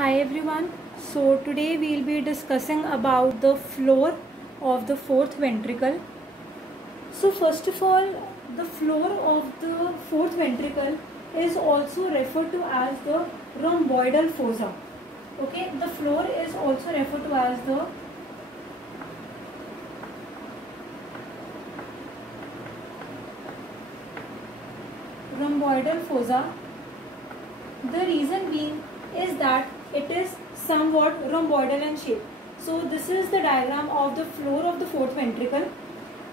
Hi everyone. So today we will be discussing about the floor of the fourth ventricle. So first of all, the floor of the fourth ventricle is also referred to as the rhomboidal fossa. Okay, the floor is also referred to as the rhomboidal fossa. The reason being is that it is somewhat rhomboidal in shape. So this is the diagram of the floor of the fourth ventricle,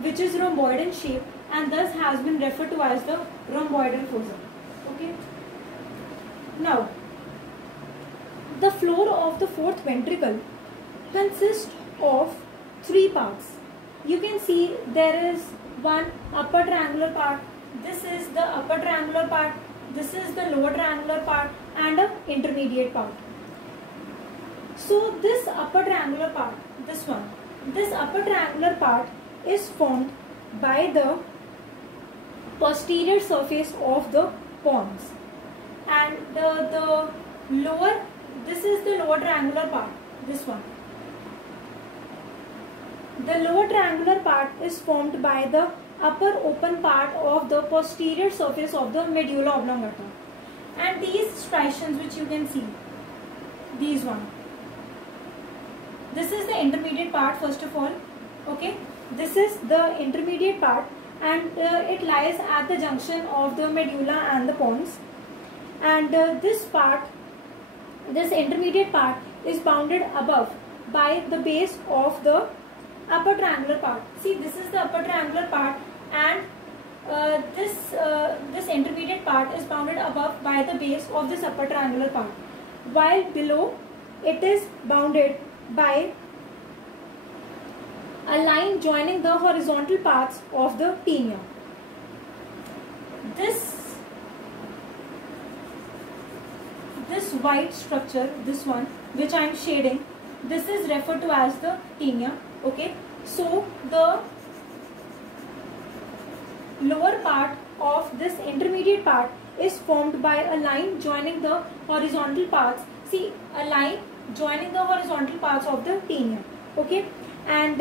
which is rhomboid in shape and thus has been referred to as the rhomboidal fossa. Okay. Now, the floor of the fourth ventricle consists of three parts. You can see there is one upper triangular part. This is the upper triangular part. This is the lower triangular part and an intermediate part. So this upper triangular part, this upper triangular part is formed by the posterior surface of the pons, and the lower, this is the lower triangular part, this one. The lower triangular part is formed by the upper open part of the posterior surface of the medulla oblongata, and these striations which you can see, these one, this is the intermediate part first of all. Okay, this is the intermediate part, and it lies at the junction of the medulla and the pons, and this intermediate part is bounded above by the base of the upper triangular part. See, this is the upper triangular part, and this intermediate part is bounded above by the base of this upper triangular part, while below it is bounded by a line joining the horizontal parts of the tinea. This white structure, this one which I am shading, this is referred to as the tinea. Okay, so the lower part of this intermediate part is formed by a line joining the horizontal parts. See, a line joining the horizontal parts of the tinea. Okay, and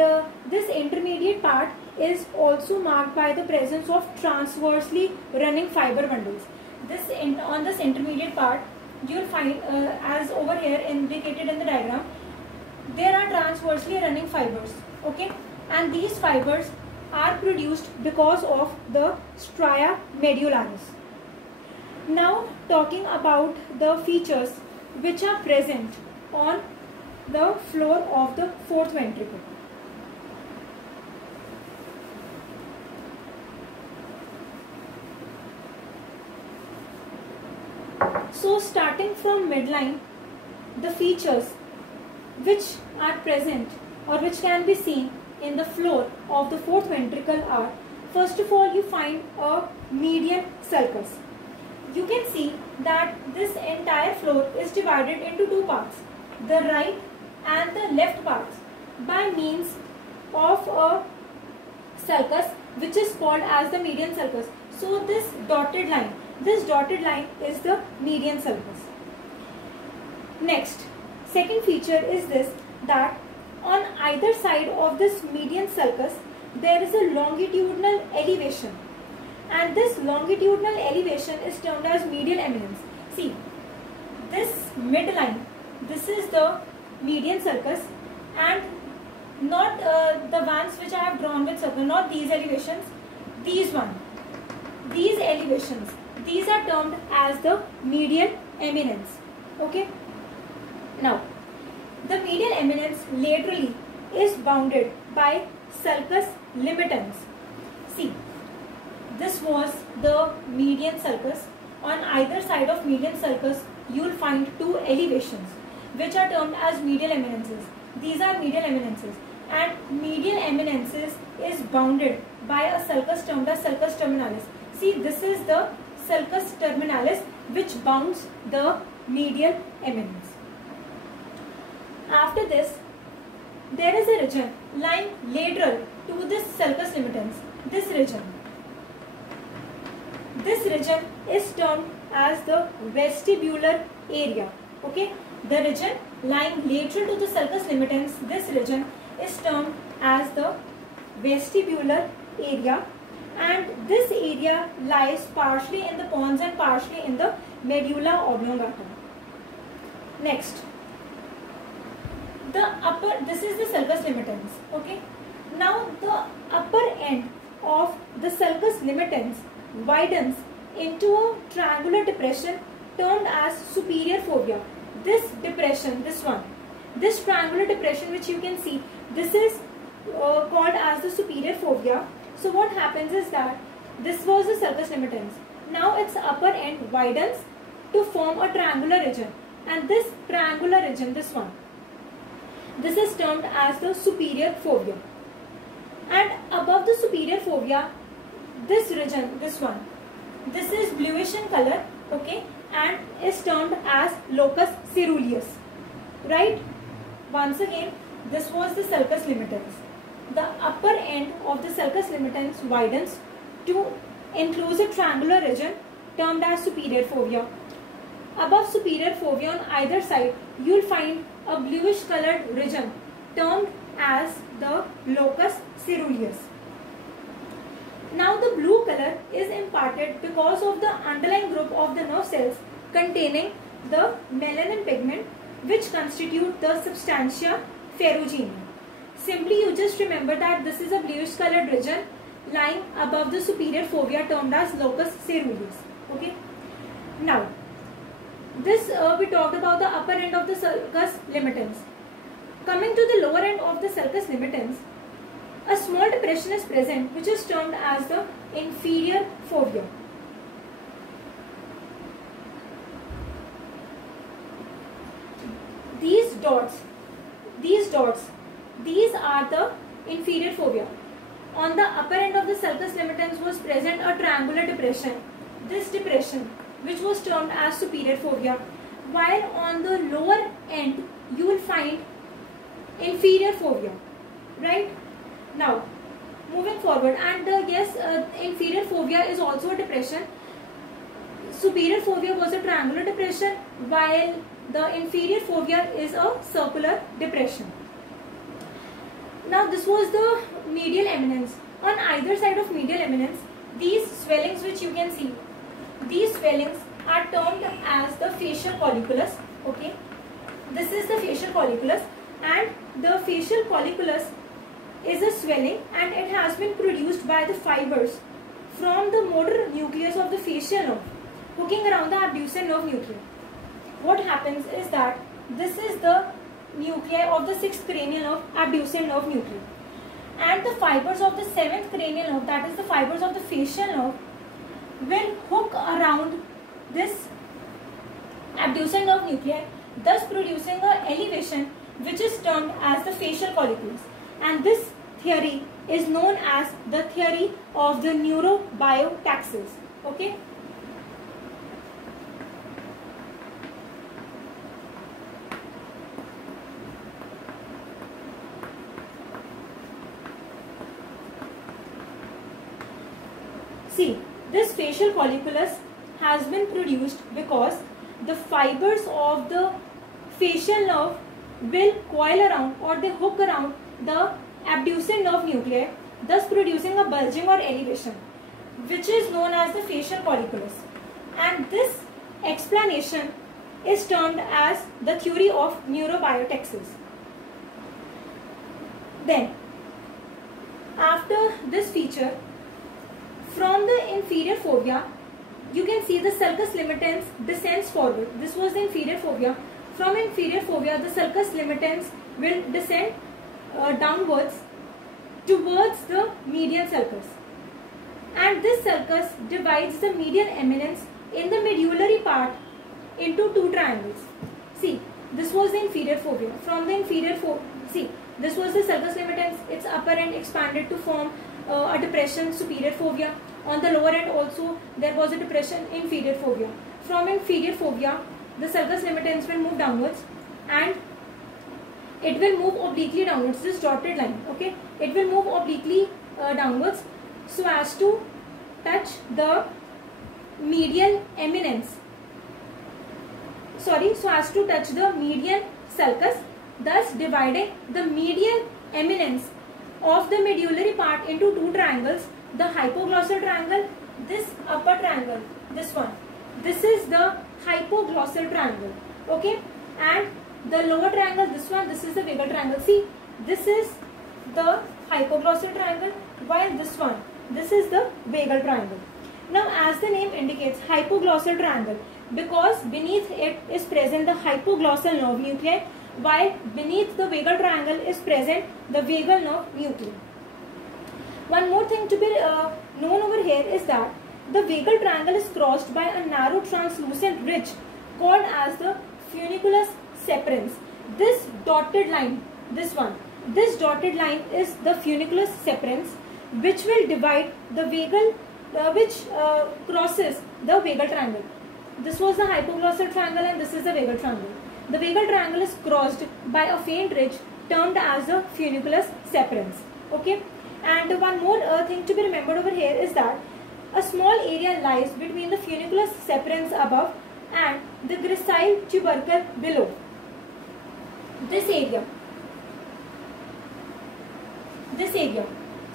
this intermediate part is also marked by the presence of transversely running fiber bundles. On this intermediate part, you will find, as over here indicated in the diagram, there are transversely running fibers. Okay, and these fibers are produced because of the stria medullaris. Now, talking about the features which are present on the floor of the fourth ventricle. So, starting from midline, the features which are present or which can be seen in the floor of the fourth ventricle are, first of all, you find a median sulcus. You can see that this entire floor is divided into two parts, the right and the left parts, by means of a sulcus which is called as the median sulcus. So this dotted line is the median sulcus. Next, second feature is this, that on either side of this median sulcus there is a longitudinal elevation, and this longitudinal elevation is termed as medial eminence. See, this midline, this is the median sulcus, and not the ones which I have drawn with circle, not these elevations, these elevations, these are termed as the medial eminence. Okay, now the medial eminence laterally is bounded by sulcus limitans. See, this was the median sulcus. On either side of median sulcus, you will find two elevations which are termed as medial eminences. These are medial eminences, and medial eminences is bounded by a sulcus termed as sulcus terminalis. See, this is the sulcus terminalis which bounds the medial eminence. After this, there is a region lying lateral to this sulcus limitans. This region is termed as the vestibular area. Okay, the region lying lateral to the sulcus limitans, this region is termed as the vestibular area, and this area lies partially in the pons and partially in the medulla oblongata. Next, this is the sulcus limitans. Okay, now the upper end of the sulcus limitans widens into a triangular depression termed as superior fovea. This depression, this triangular depression which you can see, this is called as the superior fovea. So what happens is that this was the sulcus limitans. Now its upper end widens to form a triangular region, and this triangular region, this is termed as the superior fovea. And above the superior fovea, this region, this is bluish in color, okay, and is termed as locus ceruleus, right? Once again, this was the sulcus limitans. The upper end of the sulcus limitans widens to enclose a triangular region termed as superior fovea. Above superior fovea on either side, you will find a bluish colored region termed as the locus ceruleus. Now the blue color is imparted because of the underlying group of the nerve cells containing the melanin pigment, which constitute the substantia ferruginea. Simply you just remember that this is a bluish colored region lying above the superior fovea termed as locus ceruleus. Okay. Now this we talked about the upper end of the sulcus limitans. Coming to the lower end of the sulcus limitans, a small depression is present which is termed as the inferior fovea. These dots, these are the inferior fovea. On the upper end of the sulcus limitans was present a triangular depression. This depression, which was termed as superior fovea, while on the lower end you will find inferior fovea, right? Now, moving forward, and yes, inferior fovea is also a depression. Superior fovea was a triangular depression, while the inferior fovea is a circular depression. Now, this was the medial eminence. On either side of medial eminence, these swellings which you can see, these swellings are termed as the facial colliculus. Okay, this is the facial colliculus, and the facial colliculus is a swelling, and it has been produced by the fibers from the motor nucleus of the facial nerve hooking around the abducens nerve nuclei. What happens is that this is the nuclei of the 6th cranial nerve, abducens nerve nuclei, and the fibers of the 7th cranial nerve, that is the fibers of the facial nerve, will hook around this abducens nerve nuclei, thus producing an elevation which is termed as the facial colliculus. And this theory is known as the theory of the neurobiotaxis. Okay. See, this facial colliculus has been produced because the fibers of the facial nerve will coil around, or they hook around the abducens nerve nuclei, thus producing a bulging or elevation, which is known as the facial colliculus. And this explanation is termed as the theory of neurobiotaxis. Then, after this feature, from the inferior fovea, you can see the sulcus limitans descends forward. This was the inferior fovea. From inferior fovea, the sulcus limitans will descend downwards towards the medial sulcus. And this sulcus divides the medial eminence in the medullary part into two triangles. See, this was the inferior fovea. From the inferior fovea, see, this was the sulcus limitans. Its upper end expanded to form a depression, superior fovea. On the lower end also there was a depression, inferior fovea. From inferior fovea, the sulcus limitans will move downwards, and it will move obliquely downwards, this dotted line. Okay, it will move obliquely downwards so as to touch the medial eminence so as to touch the median sulcus, thus dividing the medial eminence of the medullary part into two triangles, the hypoglossal triangle, this upper triangle, this one, this is the hypoglossal triangle, okay, and the lower triangle, this one, this is the vagal triangle. See, this is the hypoglossal triangle, while this one, this is the vagal triangle. Now, as the name indicates, hypoglossal triangle, because beneath it is present the hypoglossal nerve nuclei, while beneath the vagal triangle is present the vagal nerve nuclei. One more thing to be known over here is that the vagal triangle is crossed by a narrow translucent ridge called as the funiculus separatus. This dotted line, this one, this dotted line is the funiculus separatus, which will divide the vagal, crosses the vagal triangle. This was the hypoglossal triangle and this is the vagal triangle. The vagal triangle is crossed by a faint ridge termed as the funiculus separatus. Okay, and one more thing to be remembered over here is that a small area lies between the funiculus separatus above and the gracile tubercle below. This area,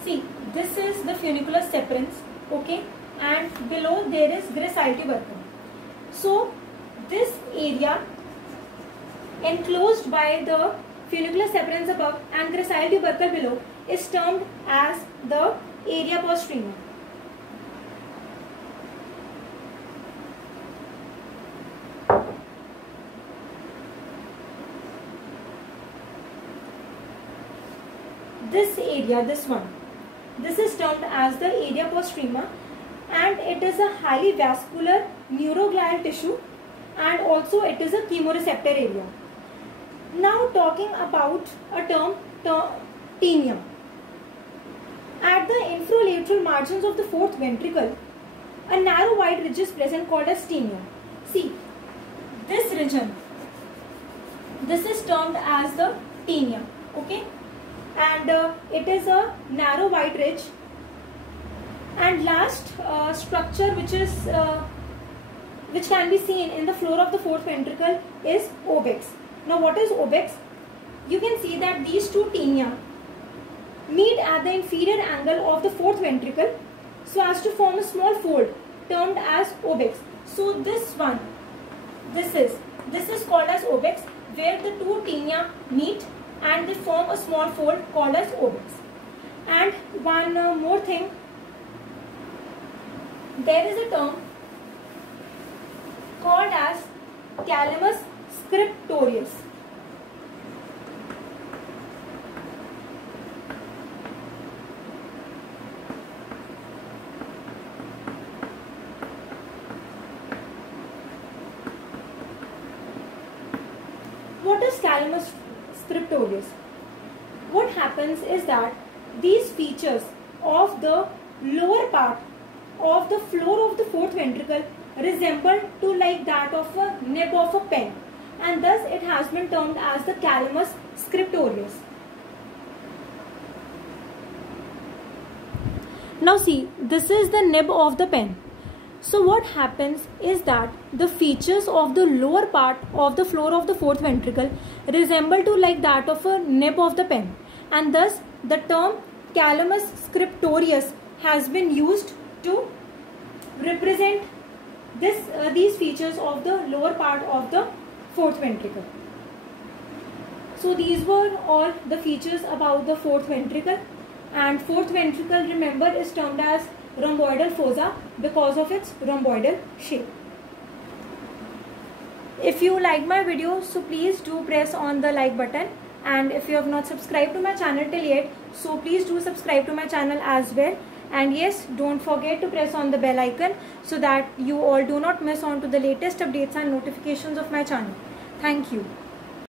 see, this is the funiculus separatus, okay, and below there is gracile tubercle. So this area enclosed by the funiculus separatus above and gracile tubercle below is termed as the area postrema. This area, this one, this is termed as the area postrema, and it is a highly vascular neuroglial tissue, and also it is a chemoreceptor area. Now talking about a term tinea. At the infralateral margins of the fourth ventricle, a narrow white ridge is present called as tinea. See, this region, this is termed as the tinea, okay, and it is a narrow white ridge. And last structure which can be seen in the floor of the fourth ventricle is obex. Now what is obex? You can see that these two tinea meet at the inferior angle of the fourth ventricle so as to form a small fold termed as obex. So this one, this is called as obex, where the two tinea meet and they form a small fold called as obex. And one more thing, there is a term called as calamus scriptorius. What is calamus scriptorius? What happens is that these features of the lower part of the floor of the fourth ventricle resemble to like that of a nib of a pen, and thus it has been termed as the calamus scriptorius. Now see, this is the nib of the pen. So what happens is that the features of the lower part of the floor of the fourth ventricle resemble to like that of a nib of the pen, and thus the term calamus scriptorius has been used to represent these features of the lower part of the fourth ventricle. So these were all the features about the fourth ventricle, and fourth ventricle, remember, is termed as rhomboidal fossa because of its rhomboidal shape. If you like my video, so please do press on the like button, and if you have not subscribed to my channel till yet, so please do subscribe to my channel as well. And yes, don't forget to press on the bell icon so that you all do not miss on to the latest updates and notifications of my channel. Thank you.